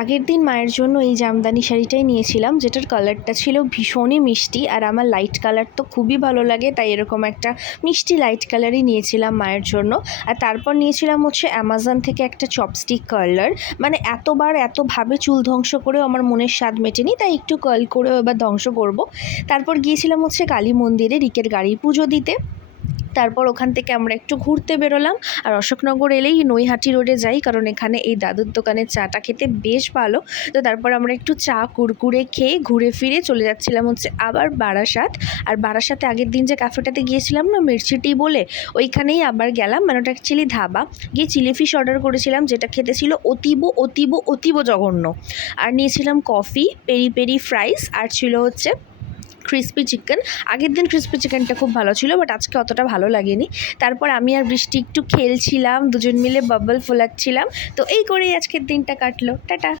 আগের দিন মায়ের জন্য এই জামদানি শাড়িটাই নিয়েছিলাম, যেটার কালারটা ছিল ভীষণই মিষ্টি আর আমার লাইট কালার তো খুবই ভালো লাগে, তাই এরকম একটা মিষ্টি লাইট কালারই নিয়েছিলাম মায়ের জন্য। আর তারপর নিয়েছিলাম হচ্ছে অ্যামাজন থেকে একটা চপস্টিক কার্লার মানে এতবার এতভাবে চুল ধ্বংস করেও আমার মনের স্বাদ মেটেনি, তাই একটু কার্ল করেও এবার ধ্বংস করব। তারপর গিয়েছিলাম হচ্ছে কালী মন্দিরে, রিকের গাড়ি পুজো দিতে। তারপর ওখান থেকে আমরা একটু ঘুরতে বেরোলাম। আর অশোকনগর এলেই নৈহাটি রোডে যাই, কারণ এখানে এই দাদুর দোকানের চাটা খেতে বেশ ভালো। তো তারপর আমরা একটু চা, কুরকুরে খেয়ে ঘুরে ফিরে চলে যাচ্ছিলাম হচ্ছে আবার বারাসাত। আর বারাসাতে আগের দিন যে ক্যাফেটাতে গিয়েছিলাম না মির্চিটি বলে, ওইখানেই আবার গেলাম। মানে ওটা অ্যাকচুয়ালি ধাবা। গিয়ে চিলি ফিশ অর্ডার করেছিলাম, যেটা খেতে ছিল অতীব অতীব অতীব জঘন্য। আর নিয়েছিলাম কফি পেরি পেরি ফ্রাইস আর ছিল হচ্ছে ক্রিস্পি চিকেন আগের দিন ক্রিসপি চিকেনটা খুব ভালো ছিল বাট আজকে অতটা ভালো লাগেনি। তারপর আমি আর বৃষ্টি একটু খেলছিলাম, দুজন মিলে বাবল ফোলাচ্ছিলাম। তো এই করেই আজকের দিনটা কাটলো। টাটা।